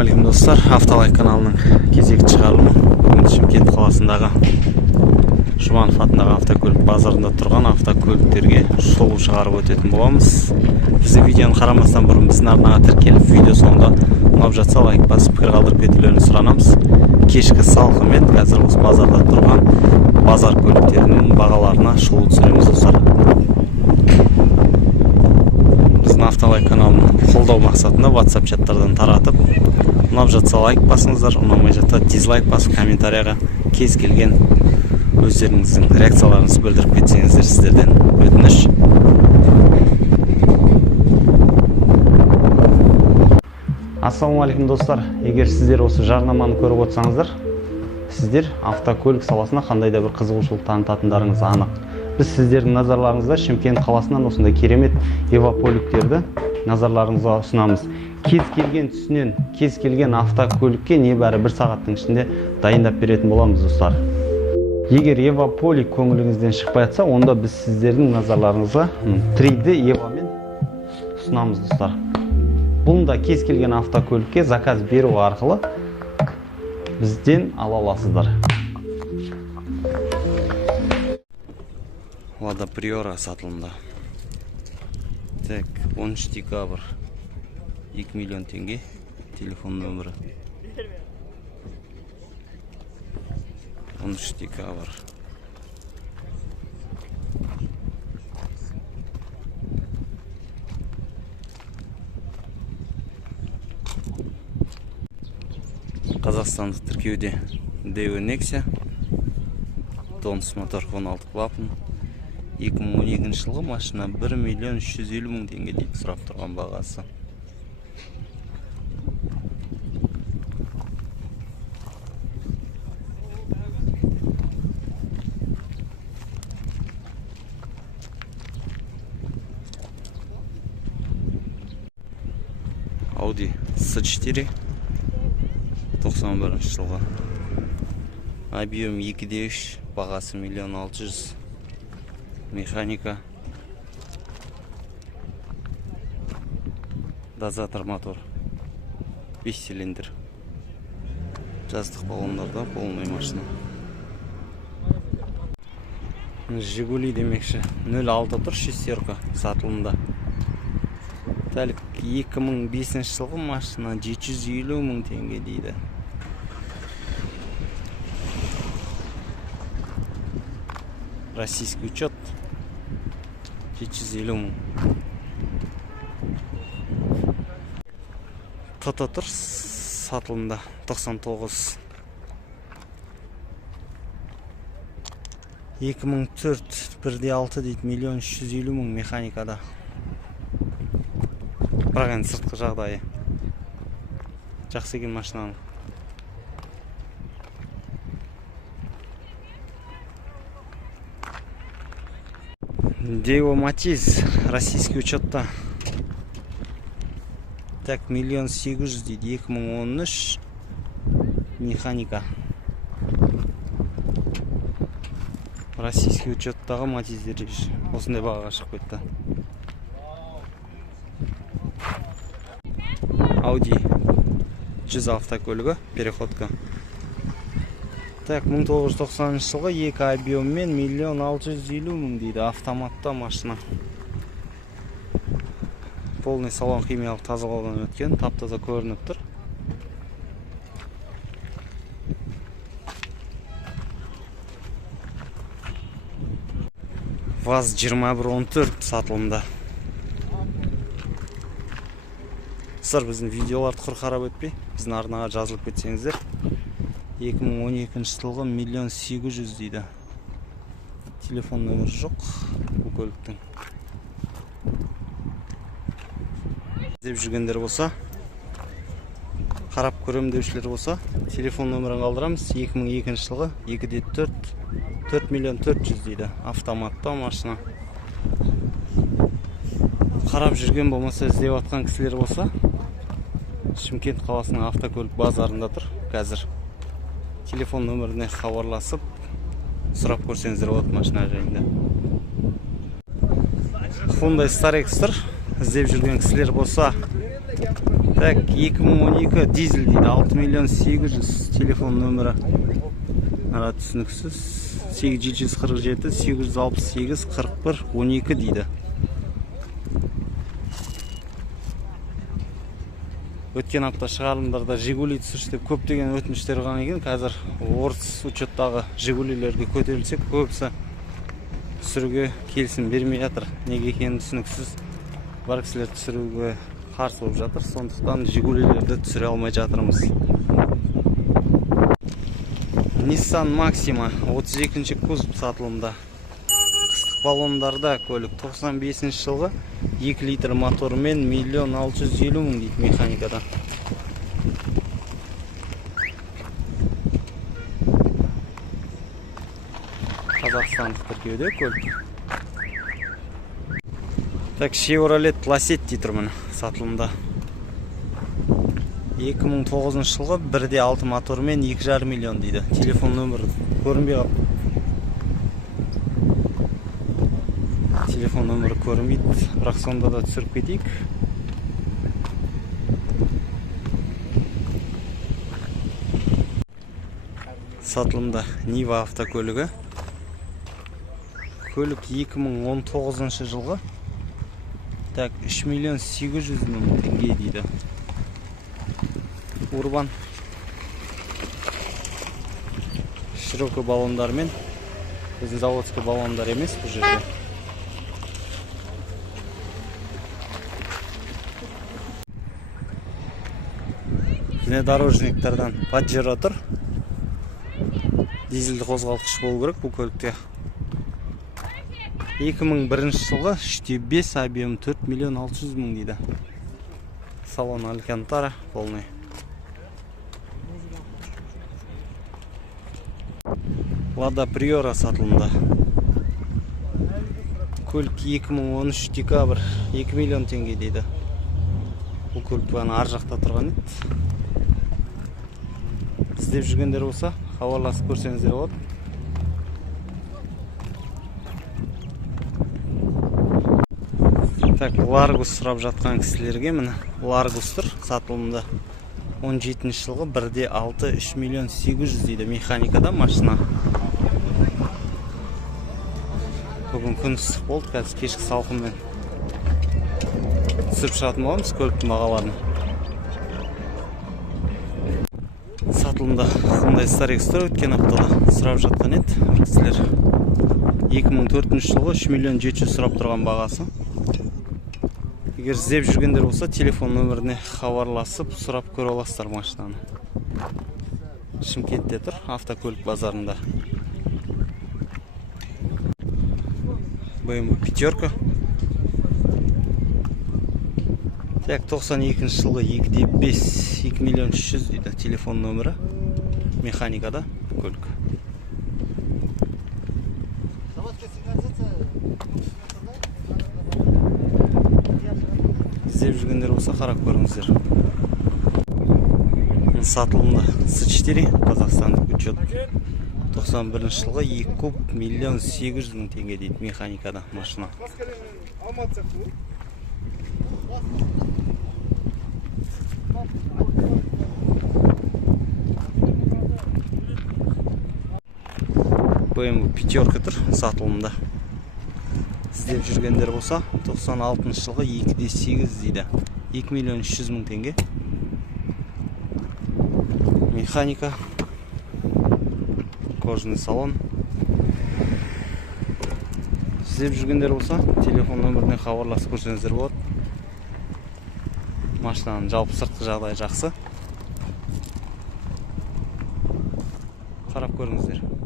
Ассалаумағалейкум достар, Автолайк каналының кезекті шығарылымы. Бүгін Шымкент қаласындағы Жұбанов атындағы автокөлік базарында тұрған автокөліктерге шолу шығарып өтетін боламыз. Бізді видеоны қарамастан бұрын біздің арнаға тіркеліп, видео соңында ұнап жатса лайк басып пікір қалдырып кетулерін сұранамыз. Кешкі салқынмен қазір осы базарда тұрған базар көліктерінің бағаларына шолу түсіреміз достар. Автолайк каналын қолдау мақсатында WhatsApp чаттардан таратып, ұнап жатса лайк басыңыздар, ұнамай жатса дизлайк басып, комментарияға кез келген өздеріңіздің реакцияларыңызды білдіріп кетсеңіздер, сіздерден өтініш. Ассалаумағалейкум достар, егер сіздер осы жарнаманы көріп отырсаңыздар, сіздер автокөлік саласына қандай да бір қызығушылық танытатындарыңыз анық. Біз сіздердің назарларыңызда Шымкент қаласынан осындай керемет эвакөліктерді назарларыңызға ұсынамыз. Кез келген түсінен, кез келген автокөлікке небәрі 1 сағаттың ішінде дайындап беретін боламыз достар. Егер эваполик көңіліңізден шықпай жатса, онда біз сіздердің назарларыңызға 3D эвамен ұсынамыз достар. Бұнда кез келген автокөлікке заказ беру арқылы бізден ала аласыздар. Лада Приора сатылымда. Так, 13 декабрь. 2 миллион теңге. Телефон нөмірі. 13 декабрь. Қазақстандық тіркеуде Део Nexia. Тонус мотор 16 клапан. 2012 жылғы машина 1 миллион 350 мың теңге дейді сұрап тұрған бағасы. Audi S4 91 жылғы. Объем 2.3, бағасы 1 миллион 600. Механика. Дозатор мотор. 5 цилиндр. Жастық баллондарда полный машина. Жигули демекші. 06 тұр шестерка сатылымда. Тәлік 2005 жылғы машина 750 мың теңге дейді. Российский учет 750 мың. Тұр сатылымда 99. 2004 1.6 дейді, 1 350 мың механикада. Бірақ енді сыртқы жағдайы жақсы екен машинаның. Део Матиз, российский учетта. Так, 1 800 000 дейді, 2013 механика. Российский учеттағы Матиздер осындай бағаға шығып кетті. Audi 100 автокөлігі, переходка. Так, 1990 жылғы 2 объеммен 1 650 мың дейді, автоматта машина. Полный салон химиялық тазалаудан өткен, тап-таза көрініп тұр. ВАЗ 2114 сатылымда. Сыр біздің видеоларды құр қарап өтпей, біздің арнаға жазылып кетсеңіздер. 2012 жылғы 1 800 000 дейді. Телефон нөмірі жоқ бұл көліктің. Іздеп жүргендер болса, қарап көрем деушілер болса, телефон нөмірін қалдырамыз. 2002 жылғы 2.4 4 400 000 дейді. Автоматта машина. Қарап жүрген болмаса, іздеп атқан кісілер болса, Шымкент қаласының автокөлік базарында тұр қазір. Телефон нөміріне хабарласып сұрап көрсеңіздер болады машина жайында. Hyundai Starex тұр. Іздеп жүрген кісілер болса, Так, 2012 дизель дейді, 6 миллион 800, телефон нөмірі ара түсініксіз, 8747 868 41 12 дейді. Өткен апта шығарылымдарда Жигули түсіріш деп көптеген өтініштер қалған екен. Қазір орыс учеттағы Жигулилерге көтерілсек, көбісі түсіруге келісім бермей жатыр. Неге екенін түсініксіз. Бар кісілер түсіруге қарсы болып жатыр. Сондықтан Жигулилерді түсіре алмай жатырмыз. Nissan Maxima 32-ші кузов сатылымда. Қыстық баллондарда көлік 95 жылғы 2 литр мотормен 1 650 000 дейді механикада. Қазақстандық тіркеуде көлік. Так, Chevrolet Lacetti тұрмын сатылымда. 2009 жылғы 1.6 мотормен 2,5 миллион дейді. Телефон нөмірі көрінбей қалды. Телефон нөмірі көрінбейді, бірақ сонда да түсіріп кетейік. Сатылымда Niva автокөлігі. Көлік 2019 жылғы. Так, 3 миллион 800 000 теңге дейді. Урбан. Широкий баллондармен. Біздің заводский баллондар емес бұл жерде. Внедорожниктардан Паджеро тұр. Дизельді қозғалтқыш болу керек бұл көлікте. 2001 жылғы 3.5 объем 4 миллион 600 000 дейді. Салон Алькантара полный. Lada Priora сатылымда. Көлік 2013 декабрь 2 миллион теңге дейді. Бұл көлік бана ар жақта тұрған еді. Іздеп жүргендер болса, хабарласып көрсеңіздер болады. Так, Largus сұрап жатқан кісілерге міне Largus тұр сатылымда. 17 жылғы 1.6 3 миллион 800 дейді механикада машина. Бүгін күн ыстық болды, қазір кешкі салқынмен түсіріп шығатын боламыз көліктің бағаларын. Сатылымда қандай Starex тұр, өткен аптада сұрап жатқан еді. Кісілер 2004 жылғы 3 миллион 700 сұрап тұрған бағасы. Егер іздеп жүргендер болса, телефон нөміріне хабарласып сұрап көре аласыздар машинаны. Шымкентте тұр, автокөлік базарында. BMW пятерка. Так, 92 жылғы 2.5 2 миллион 300 дейді телефон нөмірі. Механикада көлік. Іздеп жүргендер болса, қарап көріңіздер. Сатылымда С4 Қазақстандық учет. 91 жылғы 2 куб 1 800 000 теңге дейді механикада машина. BMW пятерка тұр сатылымда. Іздеп жүргендер болса, 96 жылғы 2.8 дейді. 2 миллион 300 000 теңге. Механика. Кожаный салон. Іздеп жүргендер болса, телефон нөміріне хабарласып көрсеңіздер болады. Машинаның жалпы сыртқы жағдайы жақсы. Қарап көріңіздер.